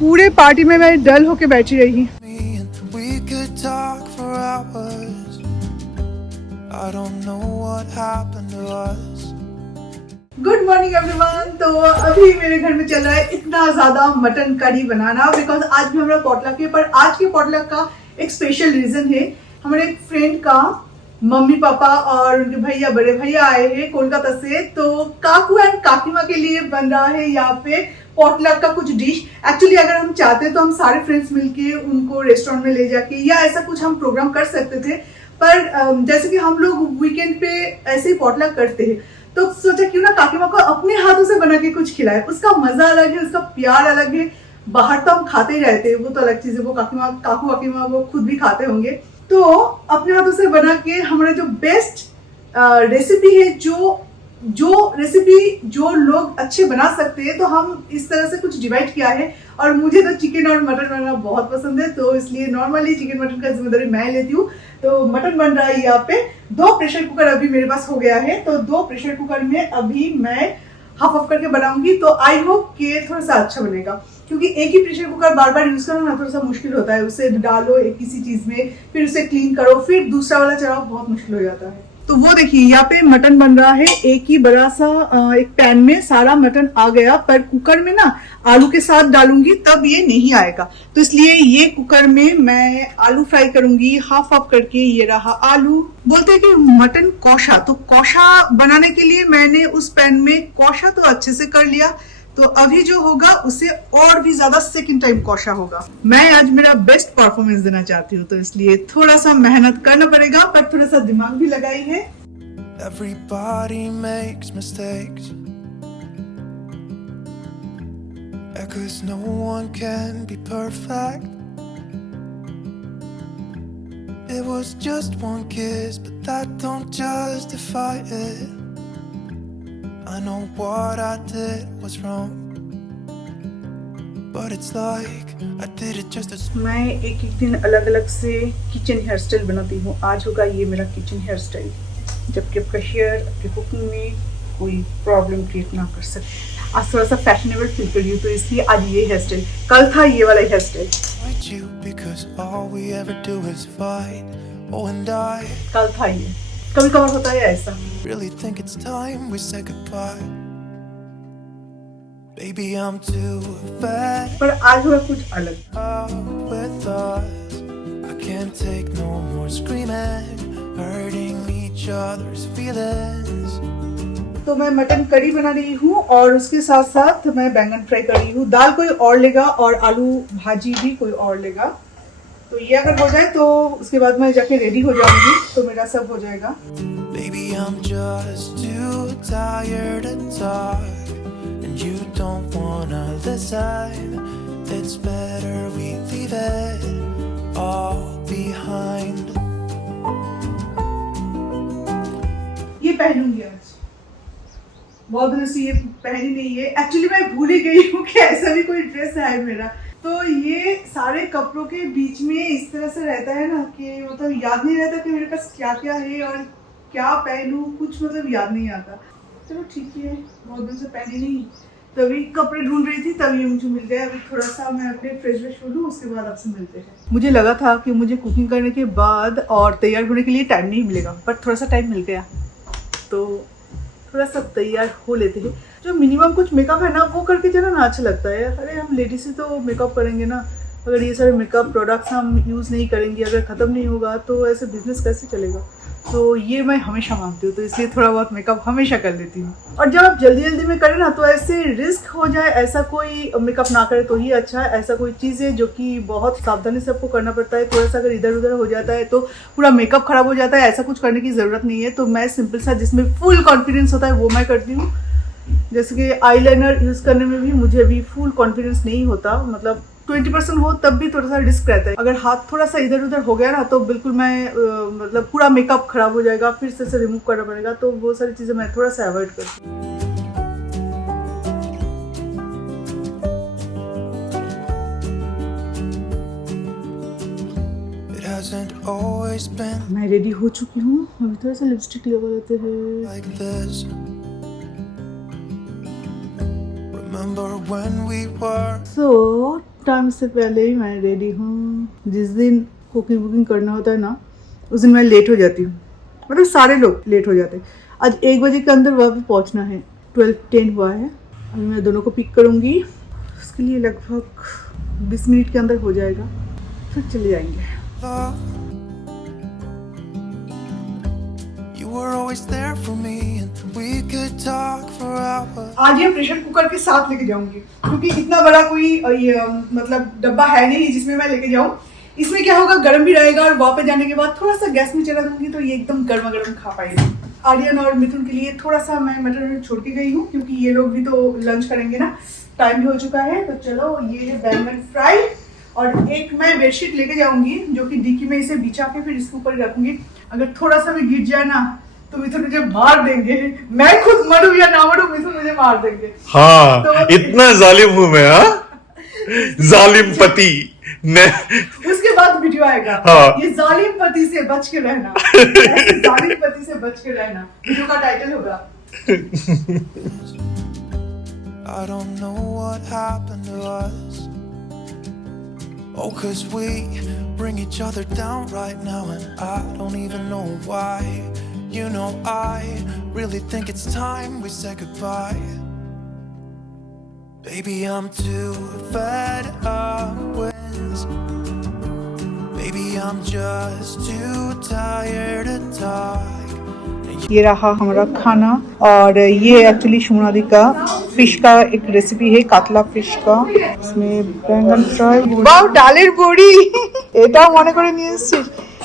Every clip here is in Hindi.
पूरे पार्टी में मैं डल होके बैठी रही। Good morning everyone. तो अभी मेरे घर में चल रहा है इतना ज्यादा मटन करी बनाना, बिकॉज आज भी हमारा पॉटलक है। पर आज के पॉटलक का एक स्पेशल रीजन है। हमारे एक फ्रेंड का मम्मी पापा और उनके भैया, बड़े भैया आए हैं कोलकाता से, तो काकू एंड काकीमा के लिए बन रहा है यहाँ पे पॉटलक का कुछ डिश। एक्चुअली अगर हम चाहते हैं तो हम सारे फ्रेंड्स मिलके उनको रेस्टोरेंट में ले जाके या ऐसा कुछ हम प्रोग्राम कर सकते थे, पर जैसे कि हम लोग वीकेंड पे ऐसे ही पॉटलक करते हैं, तो सोचा क्यों ना काकीमा को अपने हाथों से बना के कुछ खिलाए। उसका मजा अलग है, उसका प्यार अलग है। बाहर तो हम खाते ही रहते हैं, वो तो अलग चीज है, वो काकू काकीमा वो खुद भी खाते होंगे। तो अपने हाथों से बना के हमारा जो बेस्ट रेसिपी है, जो रेसिपी जो लोग अच्छे बना सकते हैं, तो हम इस तरह से कुछ डिवाइड किया है। और मुझे तो चिकन और मटन बनाना बहुत पसंद है, तो इसलिए नॉर्मली चिकन मटन का जिम्मेदारी मैं लेती हूँ। तो मटन बन रहा है यहाँ पे। 2 प्रेशर कुकर अभी मेरे पास हो गया है, तो 2 प्रेशर कुकर में अभी मैं हाफ करके बनाऊंगी। तो आई होप कि थोड़ा सा अच्छा बनेगा, क्योंकि एक ही प्रेशर कुकर बार बार यूज करना ना थोड़ा सा मुश्किल होता है। उसे डालो एक किसी चीज में, फिर उसे क्लीन करो, फिर दूसरा वाला चलाओ, बहुत मुश्किल हो जाता है। तो वो देखिए यहाँ पे मटन बन रहा है। एक ही बड़ा सा एक पैन में सारा मटन आ गया, पर कुकर में ना आलू के साथ डालूंगी तब ये नहीं आएगा, तो इसलिए ये कुकर में मैं आलू फ्राई करूंगी हाफ करके। ये रहा आलू। बोलते हैं कि मटन कौशा, तो कौशा बनाने के लिए मैंने उस पैन में कौशा तो अच्छे से कर लिया, तो अभी जो होगा उसे और भी ज्यादा सेकंड टाइम कौशा होगा। मैं आज मेरा बेस्ट परफॉर्मेंस देना चाहती हूँ, तो इसलिए थोड़ा सा मेहनत करना पड़ेगा, पर थोड़ा सा दिमाग भी लगाई है। Everybody makes mistakes, 'cause no one can be perfect. It was just one kiss, but that don't justify it. I know what I did was wrong, but it's like I did it just as. मैं एक दिन अलग अलग से किचन हेयर स्टाइल बनाती हूँ। आज होगा ये मेरा किचन हेयर स्टाइल, जबकि आपका हेयर आपकी कुकिंग में कोई प्रॉब्लम क्रिएट ना कर सके। आज थोड़ा सा फैशनेबल फील कर रही हूँ, तो इसलिए आज ये हेयर स्टाइल। कल था ये वाला हेयर स्टाइल। कल था ये, कभी कभार होता है ऐसा। Really think it's time we say goodbye. Baby, I'm too fat. पर आज हुआ कुछ अलग। With us, I can't take no more screaming, hurting each other's feelings. तो मैं मटन करी बना रही हूँ और उसके साथ साथ मैं बैंगन फ्राई कर रही हूँ। दाल कोई और लेगा और आलू भाजी भी कोई और लेगा। तो ये अगर हो जाए तो उसके बाद मैं जाके रेडी हो जाऊंगी, तो मेरा सब हो जाएगा। Baby, I'm just too tired to talk, and you don't wanna listen. It's better we leave it all behind. ये पहनूंगी आज, बहुत दिनों से ये पहनी नहीं है। एक्चुअली मैं भूल ही गई हूँ कि ऐसा भी कोई ड्रेस है मेरा। तो ये सारे कपड़ों के बीच में इस तरह से रहता है ना कि मतलब याद नहीं रहता कि मेरे पास क्या क्या है और क्या पहनूं, कुछ मतलब याद नहीं आता। चलो ठीक है, बहुत दिन से पहनी नहीं, तभी कपड़े ढूंढ रही थी, तभी मुझे मिल गया। अभी थोड़ा सा मैं अपने फ्रेश हो लूँ, उसके बाद आपसे मिलते हैं। मुझे लगा था कि मुझे कुकिंग करने के बाद और तैयार होने के लिए टाइम नहीं मिलेगा, पर थोड़ा सा टाइम मिल गया, तो थोड़ा सा तैयार हो लेते हैं। जो मिनिमम कुछ मेकअप है ना, वो करके चलो ना अच्छा लगता है। अरे हम लेडीज ही तो मेकअप करेंगे ना, अगर ये सारे मेकअप प्रोडक्ट्स हम यूज़ नहीं करेंगे, अगर ख़त्म नहीं होगा, तो ऐसे बिजनेस कैसे चलेगा। तो ये मैं हमेशा मानती हूँ, तो इसलिए थोड़ा बहुत मेकअप हमेशा कर लेती हूँ। और जब आप जल्दी में करें ना, तो ऐसे रिस्क हो जाए, ऐसा कोई मेकअप ना करे तो ही अच्छा है। ऐसा कोई चीज़ है जो कि बहुत सावधानी से आपको करना पड़ता है, थोड़ा सा अगर इधर उधर हो जाता है तो पूरा मेकअप खराब हो जाता है। ऐसा कुछ करने की ज़रूरत नहीं है। तो मैं सिंपल सा जिसमें फुल कॉन्फिडेंस होता है वो मैं करती हूँ। जैसे कि आईलाइनर यूज़ करने में भी मुझे अभी फुल कॉन्फिडेंस नहीं होता, मतलब 20% हो तब भी थोड़ा सा रिस्क रहता है। अगर हाथ थोड़ा सा इधर उधर हो गया ना, तो बिल्कुल मैं मतलब पूरा मेकअप खराब हो जाएगा, फिर से रिमूव करना पड़ेगा। तो वो सारी चीज़ें मैं थोड़ा सा अवॉइड करती हूँ। मैं रेडी हो चुकी हूँ, अभी थोड़ा सा लिपस्टिक लगा लेते हैं। So टाइम से पहले ही मैं रेडी हूँ। जिस दिन कुकिंग वुकिंग करना होता है ना, उस दिन मैं लेट हो जाती हूँ। मतलब सारे लोग लेट हो जाते हैं। आज 1 बजे के अंदर वहाँ पे पहुँचना है। 12:10 हुआ है। अभी मैं दोनों को पिक करूँगी, उसके लिए लगभग 20 मिनट के अंदर हो जाएगा, फिर चले जाएंगे। आज ये प्रेशर कुकर के साथ लेके जाऊंगी, क्योंकि इतना बड़ा कोई मतलब डब्बा है नहीं जिसमें मैं लेके जाऊं। इसमें क्या होगा, गर्म भी रहेगा और वहाँ पे जाने के बाद थोड़ा सा गैस में चला दूंगी तो ये एकदम गर्मा गर्म खा पाएगी। आर्यन और मिथुन के लिए थोड़ा सा मैं मटर छोड़ के गई हूँ, क्योंकि ये लोग भी तो लंच करेंगे ना, टाइम भी हो चुका है। तो चलो, ये है बैंगन फ्राई, और एक मैं बेडशीट लेके जाऊंगी जो कि डिक्की में इसे बिछा के फिर इसके ऊपर रखूंगी। अगर थोड़ा सा भी गिर जाए ना तो मिथुन मुझे मार देंगे। मैं खुद मरूं या ना मरूं, मिथुन मुझे मार देंगे। हाँ, तो इतना जालिम हूं मैं। जालिम पति ने। उसके बाद वीडियो आएगा। हाँ। ये जालिम पति से बच के रहना, ऐसे जालिम पति से बच के रहना, वीडियो का टाइटल होगा। I don't know what happened to us. Oh, 'cause we bring each other down right now, and I don't even know why. You know, I really think it's time we say goodbye. Baby, I'm too fed up with this. Baby, I'm just too tired to talk. ये रहा हमारा खाना, और ये एक्चुअली सोनाली का फिश का एक रेसिपी है, कातला फिश का। इसमें बैंगन फ्राई, वाও ডালের বড়ি, এটা মনে করে নিয়ে এসেছি।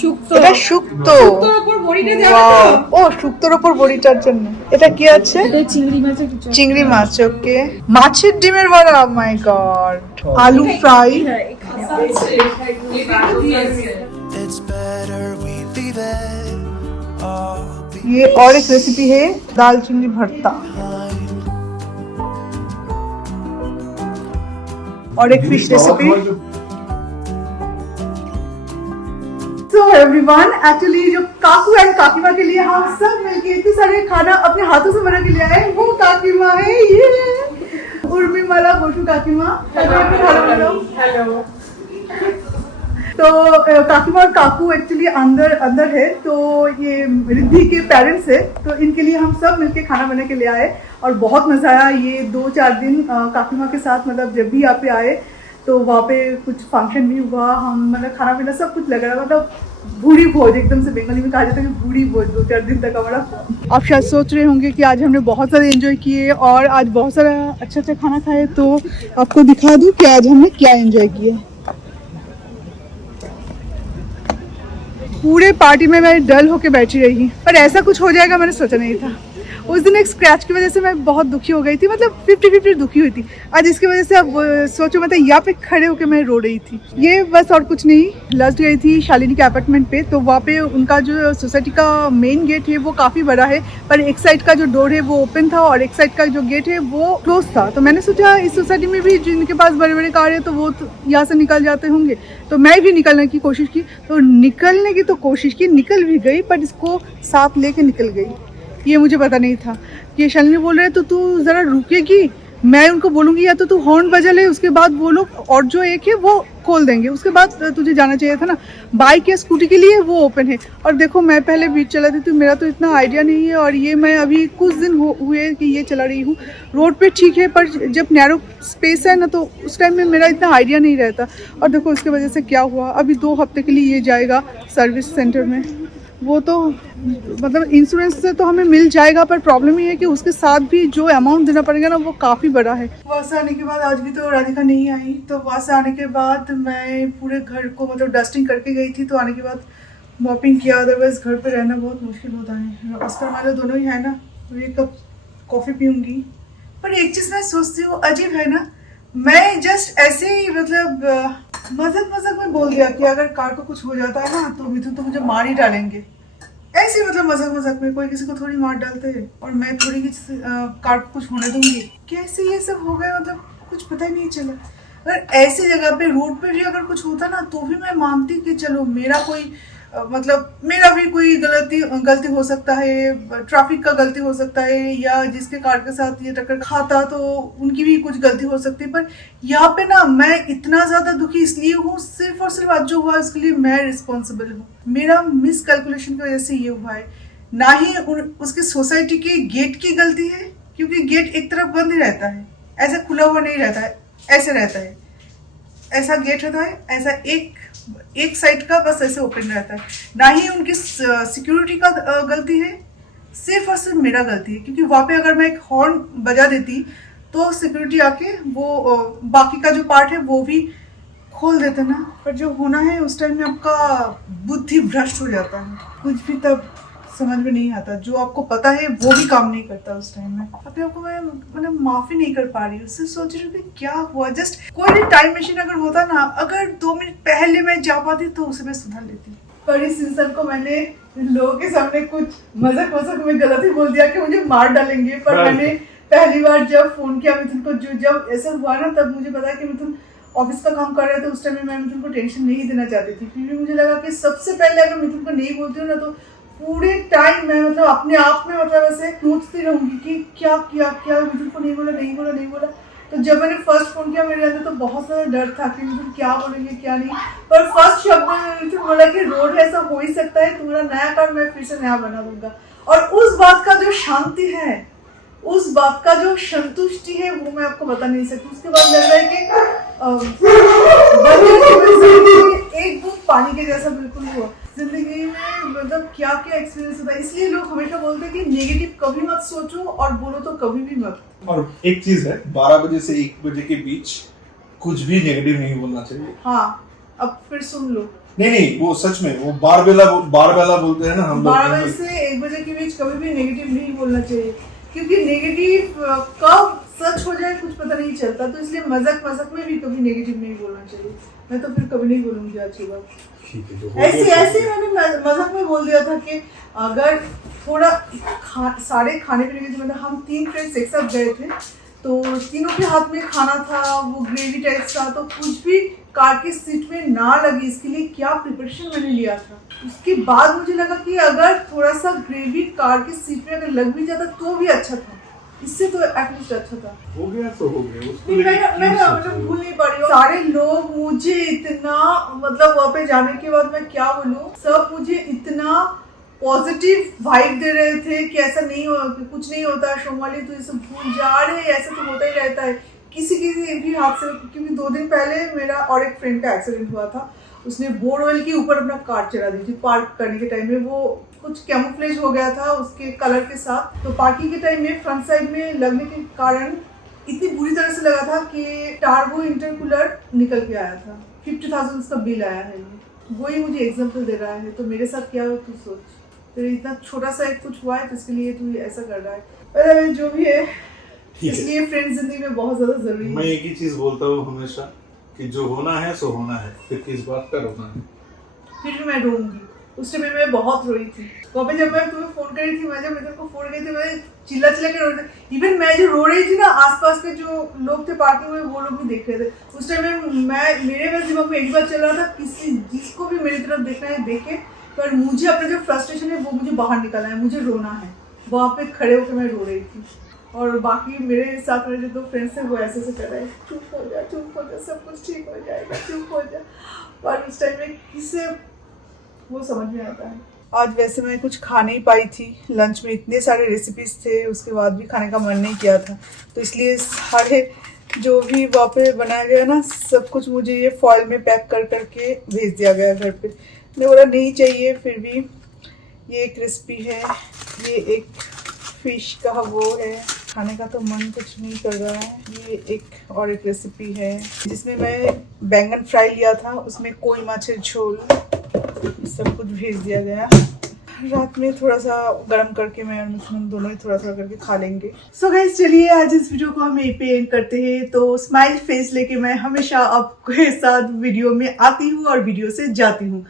শুক্তো, এটা শুক্তো, শুক্তোর উপর বড়িটা দেওয়া আছে তো। ও, শুক্তোর উপর বড়িটার জন্য এটা কি আছে? এটা চিংড়ি মাছের কিছু, চিংড়ি মাছ। ওকে, মাছের ডিমের বড়া। মাই গড, আলু fry. It's better we leave it all ये और एक रेसिपी है, दाल चिंगड़ी भरता, और एक fish recipe. So everyone, actually जो काकू एंड काकीमा के लिए हम सब मिलके इतने सारे खाना अपने हाथों से बना के ले आए, वो काकीमा है ये उर्मिमाला बोशु काकीमा। हेलो। तो काकीमा और काकू एक्चुअली अंदर है, तो ये रिद्धि के पेरेंट्स है, तो इनके लिए हम सब मिलके खाना बना के ले आए, और बहुत मजा आया। ये 2-4 दिन काकीमा के साथ, मतलब जब भी यहाँ पे आए तो वहाँ पे कुछ फंक्शन भी हुआ, हम मतलब खाना पीना सब कुछ लग रहा, मतलब भूरी भोज, एकदम से बंगाली में कहा जाता है कि भूरी भोज 2-4 दिन तक हमारा। आप शायद सोच रहे होंगे कि आज हमने बहुत सारे एंजॉय किए और आज बहुत सारा अच्छा खाना खाए, तो आपको दिखा दूँ कि आज हमने क्या एंजॉय किया। पूरे पार्टी में मैं डल होके बैठी रही, पर ऐसा कुछ हो जाएगा मैंने सोचा नहीं था। उस दिन एक स्क्रैच की वजह से मैं बहुत दुखी हो गई थी, मतलब 50-50 दुखी हुई थी। आज इसकी वजह से अब सोचो, मतलब यहाँ पे खड़े होके मैं रो रही थी। ये बस और कुछ नहीं, लास्ट गई थी शालिनी के अपार्टमेंट पे, तो वहाँ पे उनका जो सोसाइटी का मेन गेट है वो काफ़ी बड़ा है, पर एक साइड का जो डोर है वो ओपन था और एक साइड का जो गेट है वो क्लोज था। तो मैंने सोचा इस सोसाइटी में भी जिनके पास बड़े बड़े कार है तो वो तो यहाँ से निकल जाते होंगे, तो मैं भी निकलने की कोशिश की। तो निकलने की तो कोशिश की, निकल भी गई, पर इसको साथ लेके निकल गई। ये मुझे पता नहीं था। ये शालिनी बोल रहे तो तू ज़रा रुकेगी, मैं उनको बोलूँगी या तो तू हॉर्न बजा ले, उसके बाद वो लोग और जो एक है वो खोल देंगे, उसके बाद तुझे जाना चाहिए था ना। बाइक या स्कूटी के लिए वो ओपन है, और देखो मैं पहले बीच चलाती थी, मेरा तो इतना आइडिया नहीं है, और ये मैं अभी कुछ दिन हुए कि ये चला रही हूँ। रोड पे ठीक है, पर जब नैरो स्पेस है ना तो उस टाइम में मेरा इतना आइडिया नहीं रहता। और देखो उसकी वजह से क्या हुआ, अभी 2 हफ्ते के लिए ये जाएगा सर्विस सेंटर में। वो तो मतलब इंश्योरेंस से तो हमें मिल जाएगा, पर प्रॉब्लम ये है कि उसके साथ भी जो अमाउंट देना पड़ेगा ना वो काफ़ी बड़ा है। वहाँ से आने के बाद आज भी तो राधिका नहीं आई, तो वहाँ से आने के बाद मैं पूरे घर को मतलब डस्टिंग करके गई थी, तो आने के बाद मॉपिंग किया, अदरवाइज घर पे रहना बहुत मुश्किल होता है। ऑस्कर माला दोनों ही है ना, तो एक कप कॉफ़ी पीऊँगी। पर एक चीज़ मैं सोचती हूँ, अजीब है ना, मैं जस्ट ऐसे ही मतलब मजाक में बोल दिया कि अगर कार को कुछ हो जाता है ना तो मिथुन तो मुझे मार ही डालेंगे। ऐसे मतलब मजाक में, कोई किसी को थोड़ी मार डालते हैं, और मैं थोड़ी कार को कुछ होने दूंगी। कैसे ये सब हो गया, मतलब कुछ पता ही नहीं चला। अगर ऐसी जगह पे रोड पे भी अगर कुछ होता ना तो भी मैं मानती कि चलो मेरा कोई मतलब मेरा भी कोई गलती हो सकता है, ट्रैफिक का गलती हो सकता है, या जिसके कार के साथ ये टक्कर खाता तो उनकी भी कुछ गलती हो सकती है। पर यहाँ पे ना मैं इतना ज्यादा दुखी इसलिए हूँ, सिर्फ और सिर्फ आज जो हुआ उसके लिए मैं रिस्पॉन्सिबल हूँ। मेरा मिस कैलकुलेशन की वजह से ये हुआ है, ना ही उसके सोसाइटी के गेट की गलती है, क्योंकि गेट एक तरफ बंद ही रहता है, ऐसे खुला हुआ नहीं रहता है, ऐसे रहता है, ऐसा गेट रहता है, ऐसा एक साइड का बस ऐसे ओपन रहता है। ना ही उनकी सिक्योरिटी का गलती है, सिर्फ और सिर्फ मेरा गलती है, क्योंकि वहाँ पे अगर मैं एक हॉर्न बजा देती तो सिक्योरिटी आके वो बाकी का जो पार्ट है वो भी खोल देते ना। पर जो होना है उस टाइम में आपका बुद्धि भ्रष्ट हो जाता है, कुछ भी तब समझ में नहीं आता, जो आपको पता है वो भी काम नहीं करता उस टाइम में। अभी आपको मैं माफी नहीं कर पा रही हूँ, सिर्फ सोच रही हूँ कि क्या हुआ। जस्ट कोई भी टाइम मशीन अगर होता ना, अगर 2 मिनट पहले मैं जा पाती तो उसे मैं सुधार लेती। पर इस इंसान को मैंने लोगों के सामने कुछ मजाक में गलत ही बोल दिया कि मुझे मार डालेंगे। पर मैंने पहली बार जब फोन किया मिथुन को, जब ऐसा हुआ ना, तब मुझे पता कि मिथुन ऑफिस का काम कर रहे थे। उस टाइम में मैं मिथुन को टेंशन नहीं देना चाहती थी, फिर भी मुझे लगा कि सबसे पहले अगर मिथुन को नहीं बोलती हूँ ना तो पूरे टाइम मैं मतलब अपने आप में मतलब ऐसे सोचती रहूंगी कि क्या मिथुन को नहीं बोला। तो जब मैंने फर्स्ट फोन किया मेरे अंदर तो बहुत सारा डर था कि मिथुन क्या बोलेंगे क्या नहीं। पर फर्स्ट शब्द में मिथुन बोला कि रोड ऐसा हो ही सकता है, तुम्हारा नया कार मैं फिर से नया बना दूंगा। और उस बात का जो शांति है, उस बात का जो संतुष्टि है, वो मैं आपको बता नहीं सकती। उसके बाद लग रहा है कि एक बूंद पानी के जैसा बिल्कुल हुआ। जिंदगी में मतलब क्या एक्सपीरियंस होता है, इसलिए लोग हमेशा बोलते हैं कि नेगेटिव कभी मत सोचो और बोलो तो कभी भी मत। और एक चीज है, 12 बजे से 1 बजे के बीच कुछ भी नेगेटिव नहीं बोलना चाहिए। हाँ, अब फिर सुन लो। नहीं, वो सच में वो बार बेला बोलते हैं ना हम लोग। 12 बजे से 1 बजे के बीच कभी भी नेगेटिव नहीं बोलना चाहिए, क्योंकि नेगेटिव कब सच हो जाए कुछ पता नहीं चलता। तो इसलिए मजाक में भी कभी नेगेटिव नहीं बोलना चाहिए। मैं तो फिर कभी नहीं बोलूंगी आज के बाद। ऐसे मैंने मजाक में बोल दिया था कि अगर थोड़ा सारे खाने पीने के, मतलब हम 3 फ्रेंड्स एक साथ गए थे, तो तीनों के हाथ में खाना था, वो ग्रेवी टाइप था, तो कुछ भी कार की सीट में ना लगे इसके लिए क्या प्रिपरेशन मैंने लिया था। उसके बाद मुझे लगा कि अगर थोड़ा सा ग्रेवी कार की सीट में अगर लग भी जाता तो भी अच्छा था, इससे तो एटलीस्ट अच्छा था। हो गया तो हो गया, मैं मतलब भूल नहीं पा रही हूँ। सारे लोग मुझे इतना, मतलब वहाँ पे जाने के बाद मैं क्या बोलूँ, सब मुझे इतना पॉजिटिव वाइब दे रहे थे कि ऐसा नहीं हो, कुछ नहीं होता, सोमाली तू ये सब भूल जा रहे, ऐसा तो होता ही रहता है किसी भी हादसे। क्योंकि 2 दिन पहले मेरा और एक फ्रेंड का एक्सीडेंट हुआ था, उसने बोर्ड ऑयल के ऊपर अपना कार चला दी थी। पार्क करने के टाइम में वो कुछ कैमोफ्लेज हो गया था उसके कलर के साथ, तो पार्किंग के टाइम में फ्रंट साइड में लगने के कारण इतनी बुरी तरह से लगा था कि टार्बो इंटरकूलर निकल के आया था। 50,000 उसका बिल आया है। वही मुझे एग्जाम्पल दे रहा है, तो मेरे साथ क्या हो तू सोच। तेरे इतना छोटा सा एक कुछ हुआ है तो इसके लिए तू ऐसा कर रहा है। पर जो भी है, इसलिए फ्रेंड जिंदगी में बहुत ज्यादा जरूरी है। मैं एक ही चीज बोलता हूँ हमेशा कि जो होना है सो होना है, फिर किस बात का रोना है। फिर मैं रोऊंगी। उस टाइम मैं बहुत रोई थी। वहाँ पे जब मैं तुम्हें फोन कर रही थी, मैं जब मित्र को फोन गई थी, मैं चिल्ला के रो रही थी। इवन मैं जो रो रही थी ना, आसपास के जो लोग थे पार्किंग में, वो लोग भी देख रहे थे। उस टाइम में मेरे बस दिमाग में एक बार चल रहा था, किसी जिसको भी मेरी तरफ देखना है देखे, पर मुझे अपना जो फ्रस्ट्रेशन है वो मुझे बाहर निकालना है, मुझे रोना है। वहाँ पे खड़े होकर मैं रो रही थी, और बाकी मेरे साथ मेरे जो 2 फ्रेंड्स थे वो ऐसे कर रहे हैं, चुप हो जा, सब कुछ ठीक हो जाएगा, चुप हो जा। पर उस टाइम में किससे वो समझ में आता है। आज वैसे मैं कुछ खा नहीं पाई थी, लंच में इतने सारे रेसिपीज थे, उसके बाद भी खाने का मन नहीं किया था, तो इसलिए सारे जो भी वहाँ पे बनाया गया ना, सब कुछ मुझे ये फॉइल में पैक कर करके भेज दिया गया घर पे। मैंने बोला नहीं चाहिए, फिर भी ये एक रेसिपी है, ये एक फिश का वो है, खाने का तो मन कुछ नहीं कर रहा है। ये एक और एक रेसिपी है जिसमें मैं बैंगन फ्राई लिया था, उसमें कोई माछेर झोल, सब कुछ भेज दिया गया। रात में थोड़ा सा गर्म करके मैं और मुस्लिम दोनों ही थोड़ा थोड़ा करके खा लेंगे। सो गाइस चलिए आज इस वीडियो को हम यहीं पे एंड करते हैं। तो स्माइल फेस लेके मैं हमेशा आपके साथ वीडियो में आती हूँ और वीडियो से जाती हूँ,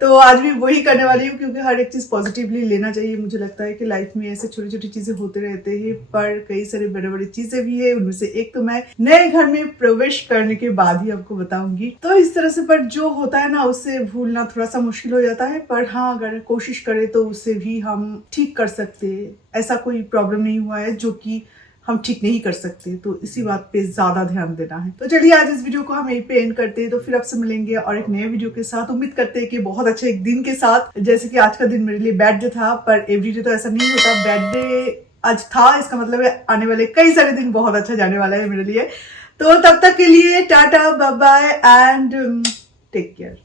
तो आज भी वही करने वाली हूँ क्योंकि हर एक चीज़ पॉजिटिवली लेना चाहिए। मुझे लगता है कि लाइफ में ऐसे छोटी छोटी चीज़ें होते रहते हैं, पर कई सारे बड़े बड़े चीज़ें भी है। उनमें से एक तो मैं नए घर में प्रवेश करने के बाद ही आपको बताऊंगी। तो इस तरह से पर जो होता है ना उससे भूलना थोड़ा सा मुश्किल हो जाता है, पर हाँ अगर कोशिश करें तो उससे भी हम ठीक कर सकते हैं। ऐसा कोई प्रॉब्लम नहीं हुआ है जो कि हम ठीक नहीं कर सकते, तो इसी बात पे ज्यादा ध्यान देना है। तो चलिए आज इस वीडियो को हम यहीं पे एंड करते हैं। तो फिर आपसे मिलेंगे और एक नए वीडियो के साथ। उम्मीद करते हैं कि बहुत अच्छे एक दिन के साथ। जैसे कि आज का दिन मेरे लिए बैड डे था, पर एवरीडे तो ऐसा नहीं होता। बैड डे आज था, इसका मतलब है आने वाले कई सारे दिन बहुत अच्छा जाने वाला है मेरे लिए। तो तब तक के लिए tata bye bye and take care.